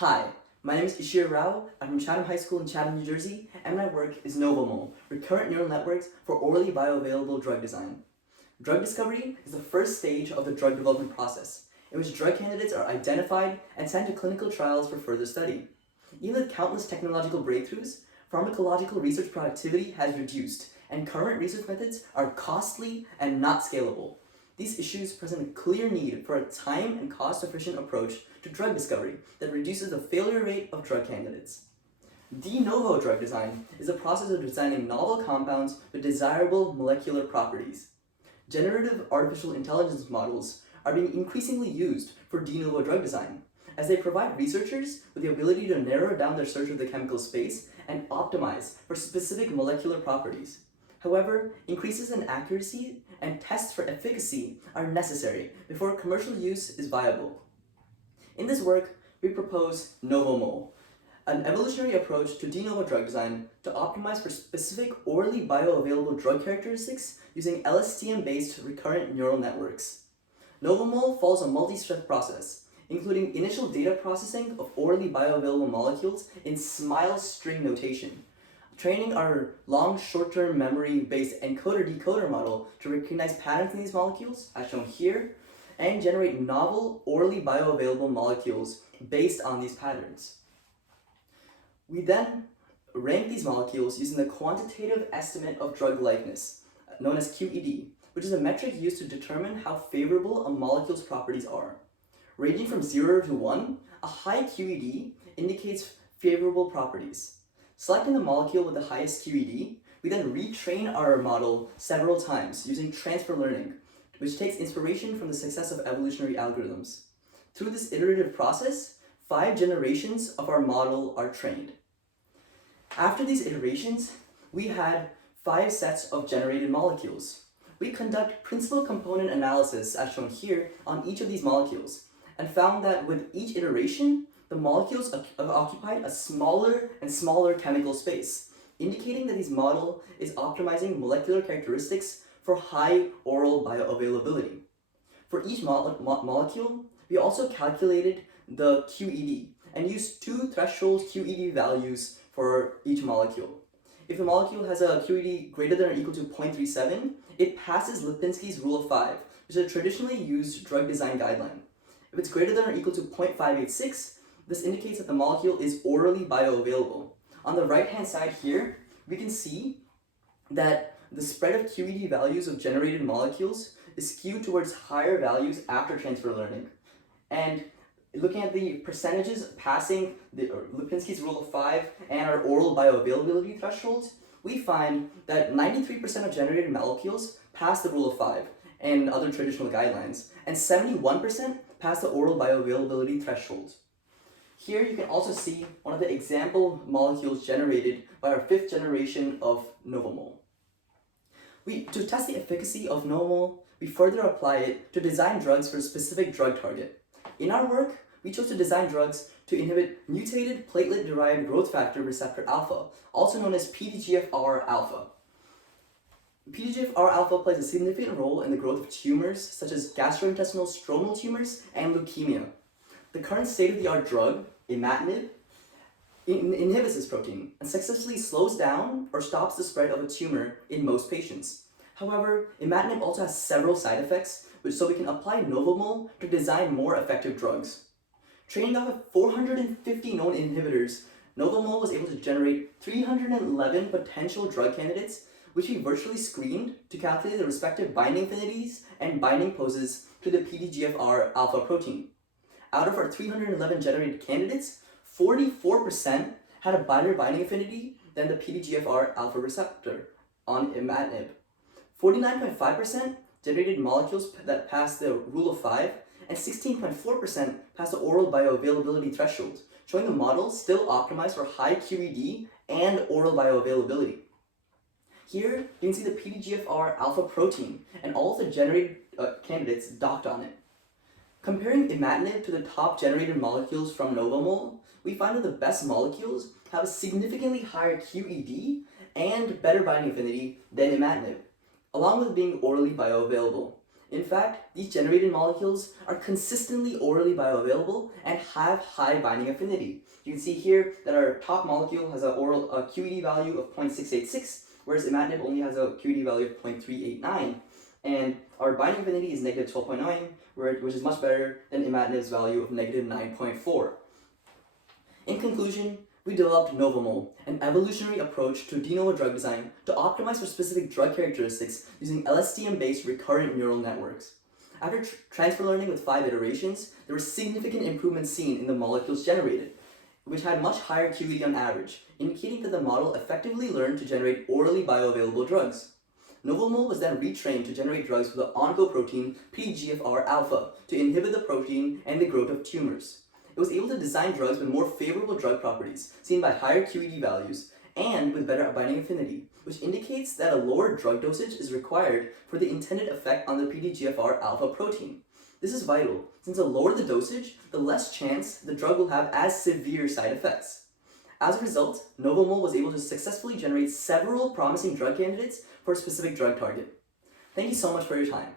Hi, my name is Ishir Rao. I'm from Chatham High School in Chatham, New Jersey, and my work is NovoMol, Recurrent Neural Networks for Orally Bioavailable Drug Design. Drug discovery is the first stage of the drug development process, in which drug candidates are identified and sent to clinical trials for further study. Even with countless technological breakthroughs, pharmacological research productivity has reduced, and current research methods are costly and not scalable. These issues present a clear need for a time and cost-efficient approach to drug discovery that reduces the failure rate of drug candidates. De novo drug design is a process of designing novel compounds with desirable molecular properties. Generative artificial intelligence models are being increasingly used for de novo drug design, as they provide researchers with the ability to narrow down their search of the chemical space and optimize for specific molecular properties. However, increases in accuracy and tests for efficacy are necessary before commercial use is viable. In this work, we propose NovoMol, an evolutionary approach to de novo drug design to optimize for specific orally bioavailable drug characteristics using LSTM-based recurrent neural networks. NovoMol follows a multi-step process, including initial data processing of orally bioavailable molecules in SMILE string notation, training our long short-term memory-based encoder-decoder model to recognize patterns in these molecules, as shown here, and generate novel orally bioavailable molecules based on these patterns. We then rank these molecules using the quantitative estimate of drug likeness, known as QED, which is a metric used to determine how favorable a molecule's properties are. Ranging from 0 to 1, a high QED indicates favorable properties. Selecting the molecule with the highest QED, we then retrain our model several times using transfer learning, which takes inspiration from the success of evolutionary algorithms. Through this iterative process, 5 generations of our model are trained. After these iterations, we had 5 sets of generated molecules. We conduct principal component analysis, as shown here, on each of these molecules, and found that with each iteration, the molecules occupied a smaller and smaller chemical space, indicating that this model is optimizing molecular characteristics for high oral bioavailability. For each molecule, we also calculated the QED and used 2 threshold QED values for each molecule. If the molecule has a QED greater than or equal to 0.37, it passes Lipinski's rule of 5, which is a traditionally used drug design guideline. If it's greater than or equal to 0.586, this indicates that the molecule is orally bioavailable. On the right-hand side here, we can see that the spread of QED values of generated molecules is skewed towards higher values after transfer learning. And looking at the percentages passing Lipinski's rule of 5 and our oral bioavailability thresholds, we find that 93% of generated molecules pass the rule of 5 and other traditional guidelines, and 71% pass the oral bioavailability threshold. Here you can also see one of the example molecules generated by our 5th generation of NovoMol. To test the efficacy of NovoMol, we further apply it to design drugs for a specific drug target. In our work, we chose to design drugs to inhibit mutated platelet-derived growth factor receptor alpha, also known as PDGFR alpha. PDGFR alpha plays a significant role in the growth of tumors such as gastrointestinal stromal tumors and leukemia. The current state-of-the-art drug, imatinib, inhibits this protein and successfully slows down or stops the spread of a tumor in most patients. However, imatinib also has several side effects, so we can apply NovoMol to design more effective drugs. Training off of 450 known inhibitors, NovoMol was able to generate 311 potential drug candidates, which we virtually screened to calculate the respective binding affinities and binding poses to the PDGFR alpha protein. Out of our 311 generated candidates, 44% had a better binding affinity than the PDGFR alpha receptor on imatinib. 49.5% generated molecules that passed the rule of 5, and 16.4% passed the oral bioavailability threshold, showing the model still optimized for high QED and oral bioavailability. Here, you can see the PDGFR alpha protein and all of the generated candidates docked on it. Comparing imatinib to the top generated molecules from NovoMol, we find that the best molecules have a significantly higher QED and better binding affinity than imatinib, along with being orally bioavailable. In fact, these generated molecules are consistently orally bioavailable and have high binding affinity. You can see here that our top molecule has a QED value of 0.686, whereas imatinib only has a QED value of 0.389. And our binding affinity is negative 12.9, which is much better than imatinib's value of negative 9.4. In conclusion, we developed Novomol, an evolutionary approach to de novo drug design to optimize for specific drug characteristics using LSTM-based recurrent neural networks. After transfer learning with 5 iterations, there were significant improvements seen in the molecules generated, which had much higher QED on average, indicating that the model effectively learned to generate orally bioavailable drugs. Novomol was then retrained to generate drugs with the oncoprotein PDGFR-alpha to inhibit the protein and the growth of tumors. It was able to design drugs with more favorable drug properties, seen by higher QED values, and with better binding affinity, which indicates that a lower drug dosage is required for the intended effect on the PDGFR-alpha protein. This is vital, since the lower the dosage, the less chance the drug will have as severe side effects. As a result, Novomol was able to successfully generate several promising drug candidates for a specific drug target. Thank you so much for your time.